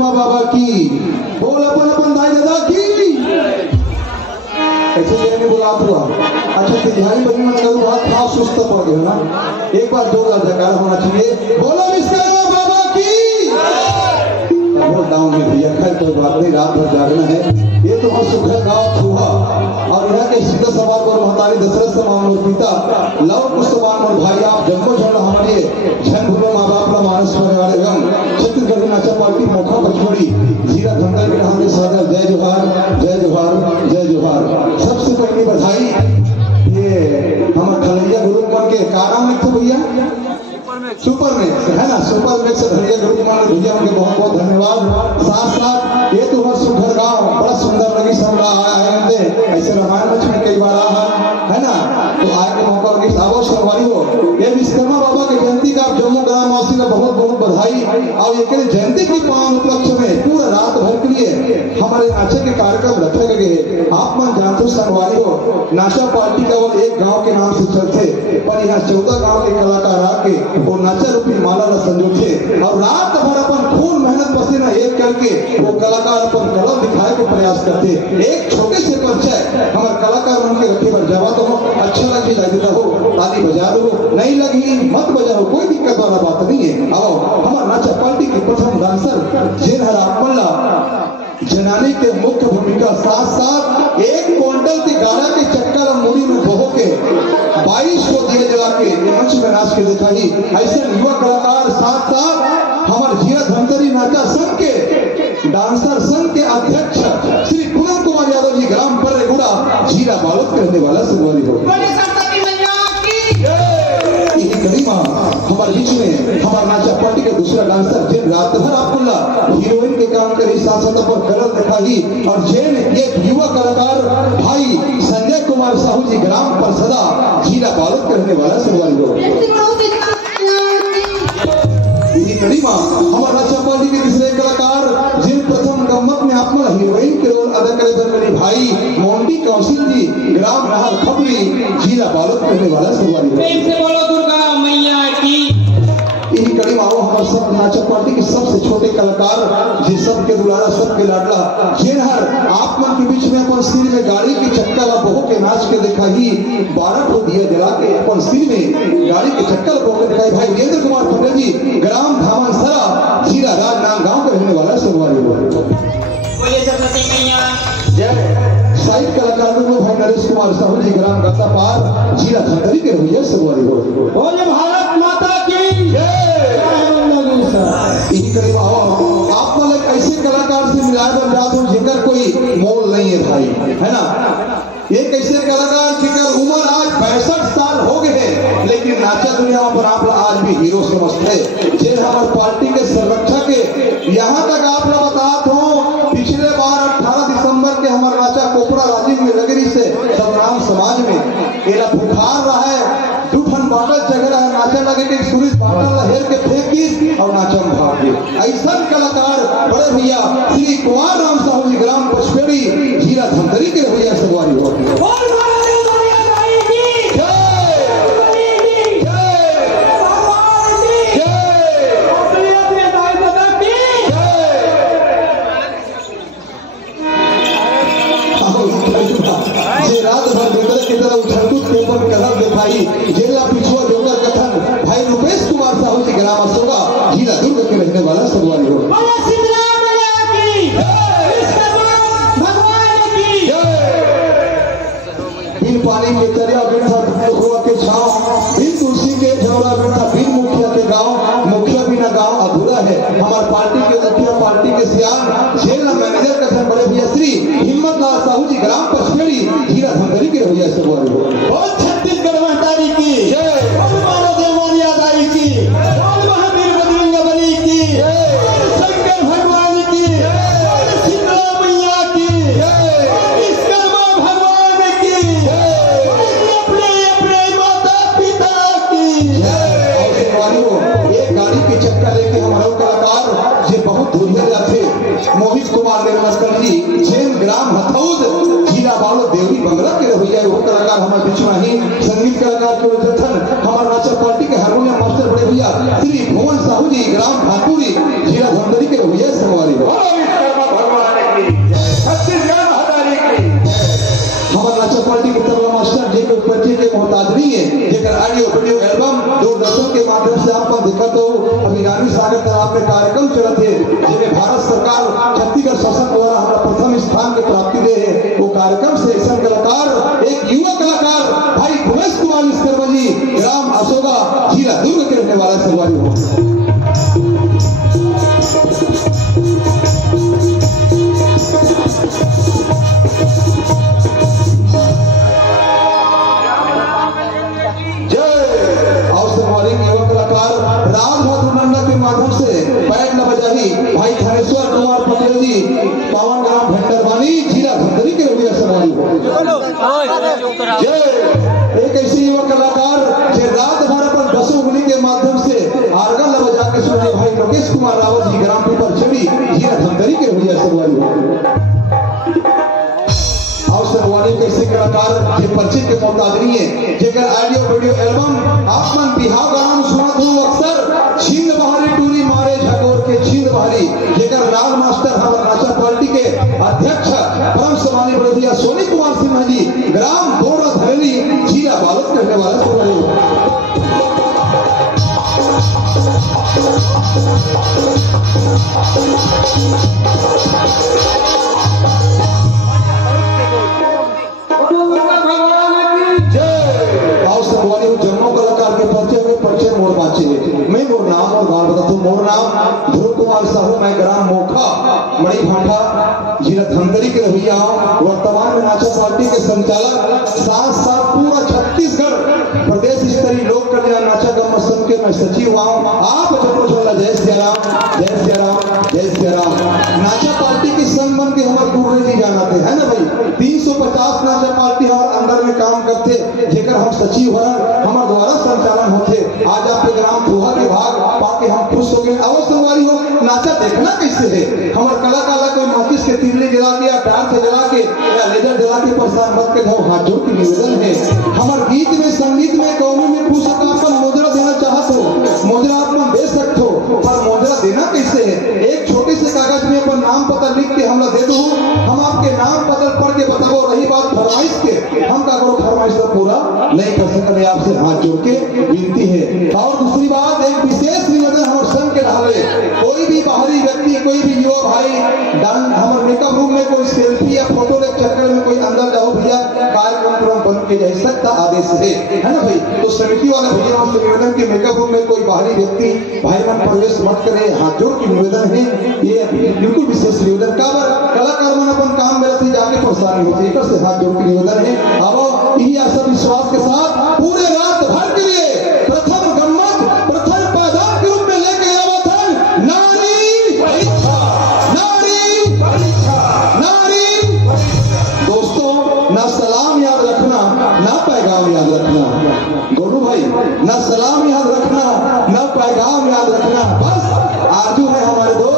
विश्वकर्मा बाबा की, बोल अपन अपन दाई दादा की। ऐसे लेने बोला हुआ। अच्छा तिहाई बनी मन करूँ बात खास सुस्त पड़ गया ना, एक बार दो बार जयकार होना चाहिए, बोलो विश्वकर्मा बाबा की। डाउन में भैया खैर कोई बात नहीं, रात भर जागना है। ये तो हम सुखद गाँव हुआ और यहाँ के सीधा सवाल पर महतारी दशरथ समान और पिता लव कुछ समान और भाई आप जन्मो जन्म हमारे झन भूलो माँ बाप ला मानस होने वाले गम छत्तीसगढ़ नाचा पार्टी मौका पछोड़ी जीरा धंधर के हमारे सागर जय जोहार जय जोहार जय जोहार। सबसे पहली बधाई ये हमारे खलैया गुरु कुमार के कारा में थे भैया सुपर मैक्स है ना, सुपर मैक्स धनिया गुरु कुमार भैया उनके बहुत बहुत धन्यवाद। साथ साथ ये तो हमारा सुघर गाँव बड़ा सुंदर लगी सब आए ऐसे रामायण मंच में कई बार आया है ना, तो आए के मौका की सावो सरवारी हो। ये विश्वकर्मा बाबा की जयंती का जम्मू ग्राम वासी का बहुत बहुत बधाई और ये जयंती की पावन उपलक्ष्य में पूरा रात भर के लिए हमारे नाचे के कार्यक्रम रखे गए। आप मन जानते संगवारी हो नाचा पार्टी केवल एक गांव के नाम से चलते, पर यहाँ 14 गांव के कलाकार आके वो नाचा रूपी माला न संजोते और रात भर अपन खून मेहनत पसीना एक करके वो कलाकार अपन कलम दिखाए के प्रयास करते। एक छोटे से परिचय हमारे कलाकार मन के रखे पर जवा तो अच्छा लगी जाता हो ताली बजा दो, नहीं लगी मत बजाओ, कोई दिक्कत वाला बात नहीं है। आओ हमारा नाचा पार्टी के प्रथम डांसर जिन हरापल्ला जनानी के मुख्य भूमिका साथ साथ 1 क्विंटल की गाड़ा के चक्कर और मूड़ी में बहो के 2200 दिए जला के मंच में नाच के दिखाई। ऐसे युवा कलाकार साथ साथ हमारे जीरा धमतरी नाचा संघ के डांसर संघ के अध्यक्ष श्री पूनम कुमार यादव जी ग्राम बर्रेगुड़ा जीरा बालक कहने वाला सुनवारी हो हमारे बीच में हमारा नाचा पार्टी का दूसरा डांसर जिन रात भर अब्दुल्ला हीरोइन के काम करे साथ साथ पर कलर दिखाई और जिन एक युवा कलाकार भाई संजय कुमार साहू जी ग्राम परसदा जीरा बालक करने वाला सुनवारी हो। हमारा नाचा पार्टी के तीसरे कलाकार जिन प्रथम गम्मत में अपना हीरोइन के रोल अदा करे मेरे भाई मोंटी कौशिक जी ग्राम नहर खपरी जीरा बालक करने वाला सुनवारी हो। यही कड़ी आओ हमारे सब नाचा पार्टी के सबसे छोटे कलाकार जी सबके दुलारा सबके लाडला जिन हर आप मन के बीच में अपन सिर में गाड़ी की चक्कर बहो के नाच के दिखाई 12 को दिया जला के अपन सिर में गाड़ी के चक्कर बहो के दिखाई भाई वीरेंद्र कुमार पटेल जी ग्राम धामन सरा जीरा राज नाम गाँव का रहने वाला सुनवारी हो। साहित्य कलाकार में भाई नरेश कुमार साहू जी ग्राम गत्तापार जीरा धंधरी के रवैया सुनवारी हो। भारत माता की आप मतलब ऐसे कलाकार से मिलाए बन जाते हो जिनका कोई मोल नहीं है भाई है ना। एक ऐसे कलाकार जिनका उम्र आज 65 साल हो गए हैं लेकिन नाचा दुनिया पर आप आज भी हीरो समझते हैं जिन हमारे पार्टी के संरक्षक के यहाँ तक आप लोग बताते हो पिछले बार 18 दिसंबर के हमारे नाचा कोपरा राजीव में लगरी से सबराम समाज में एला बुखार रहा है दुफन बाटल जगह है नाचा लगे कि सुरेश बाटल हेर के फेंकी और नाचा भाग गए। ऐसा कलाकार बड़े भैया श्री कुमार राम साहू जी ग्राम पचपेड़ी जीरा धमतरी के भैया सवारी हो। जेला पिछुआ जोकर कथन भाई रुपेश कुमार साहू जी ग्राम अशोका जीरा दुर्ग के रहने वाला सवारी हो। बिन पानी के दरिया बैठा के छाव बिन तुलसी के झोला बैठा बिन मुखिया के गांव मुखिया बिना गांव अधूरा है। हमारे पार्टी के मुखिया पार्टी के सियान जेल मैनेजर कथन बड़े भैया श्री हिम्मत लाल साहू जी ग्राम पचपेड़ी जीरा धंधरी के रवैया सवारी हो। और छत्तीसगढ़ महतारी की मानव देवान यादारी की महावीर बजरंग बली की शंकर भगवान की शीतला मैया की विश्वकर्मा भगवान की अपने अपने माता पिता की। एक गाड़ी की चक्कर लेके हमारे कलाकार जे बहुत धुरिया थे मोहित कुमार निर्मस्कर जी जैन ग्राम हथौद जीरा बालो देवरी बंगला के रवैया वो कलाकार हमारे बीच में ही संगीत कलाकार के जथन हमारे नाचा पार्टी के हारमोनियम मास्टर बड़े भैया श्री भुवन साहू जी ग्राम भातुरी जीरा धमतरी के हुई है सवारी हो हमारे नाचा पार्टी के तरफ मास्टर जी के ऊपर जी के मोहताज नहीं है जेकर ऑडियो वीडियो एल्बम दूरदर्शन के माध्यम से आप दिखत हो अभी रानी सागर तालाब में कार्यक्रम चलते हैं जिन्हें भारत सरकार छत्तीसगढ़ शासन द्वारा हमारा प्रथम स्थान की प्राप्ति दे है वो कार्यक्रम से ऐसा कलाकार एक युवा कलाकार भाई भुवेश कुमार विश्वकर्मा जी ग्राम अशोका जिला दुर्ग के रहने वाला सवारी हो भाई थानेश्वर कुमार पटेल जी पावन ग्राम भंडरवानी जिला धमतरी के हुए समारोह एक ऐसी युवा कलाकार जो रात भर अपन बसुगुनी के माध्यम से आर्गन बजा के सुने भाई लोकेश कुमार रावत जी ग्राम पीपर छड़ी जिला धमतरी के हुए समारोह और सरवानी के ऐसे कलाकार जो परिचित के मोहताज नहीं है जेकर ऑडियो वीडियो एल्बम आप मन बिहार गाना सुनत हो अक्सर छिंद बहारी टूरी मारे झकोर के छिंद बहारी जेकर लाल मास्टर हमारे नाचा पार्टी के अध्यक्ष परम सम्मानीय बड़े सोनी कुमार सिन्हा जी ग्राम बोरा धरेली जिला बालक करने वाला जम्मू कलाकार के परिचय मोर बाचे मैं मोर नाम और गांव बताता हूँ मोर नाम ध्रुव कुमार साहू मैं ग्राम मोखा मणि भाटा जिला धमतरी के रहिया वर्तमान में नाचा पार्टी के संचालक साथ साथ पूरा छत्तीसगढ़ प्रदेश स्तरीय लोक कल्याण नाचा गम संघ के मैं सचिव हूँ आप जम्मू झोला जय श्री राम जय श्री राम जय श्री राम नाचा पार्टी के संघ बन के हमारे गुरु जी जाना थे है ना भाई 350 नाचा पार्टी हमारे अंदर में काम करते जेकर हम सचिव हर हमारे द्वारा संचालन होते आज आपके ग्राम फुहा के भाग पाके हम खुश हो गए अवश्य हमारी हो नाचा देखना कैसे है हमारे कलाकार कोई माचिस के तिरले जला के या टार से जला के या लेजर जला के परेशान मत के जाओ हाथ जोड़ के निवेदन है हमारे गीत में संगीत में कौमी में कुछ अपन मुद्रा देना चाहत हो मुद्रा आप दे सकते हो पर मुद्रा देना कैसे है एक छोटे से कागज में अपन नाम पता लिख के हम दे दो हम आपके नाम पता पढ़ के बताओ रही बात फरमाइश के हम का करो फरमाइश तो पूरा नहीं कर सकते आपसे हाथ जोड़ के विनती है और दूसरी बात एक विशेष निवेदन हमारे संघ के ढाले कोई भी बाहरी व्यक्ति कोई भी युवा भाई हमारे मेकअप रूम में कोई सेल्फी या फोटो ले चक्कर में कोई अंदर जाओ भैया कार्यक्रम तुरंत बंद किया जा सकता आदेश है ना भाई तो समिति वाले भैया और निवेदन के मेकअप रूम में कोई बाहरी व्यक्ति भाई मन प्रवेश मत करे हाथ जोड़ के निवेदन है ये बिल्कुल विशेष निवेदन कलाकार मन अपन काम में रहती जाके परेशानी होती है से हाथ जोड़ के निवेदन है अब यही आशा विश्वास के साथ पूरे रात भर के लिए प्रथम गम्मत प्रथम पैदान के रूप में लेके आवा था नारी परीक्षा नारी परीक्षा नारी दोस्तों ना सलाम याद रखना ना पैगाम याद रखना गोलू भाई ना सलाम याद रखना ना पैगाम याद रखना बस आरजू है हमारे दोस्त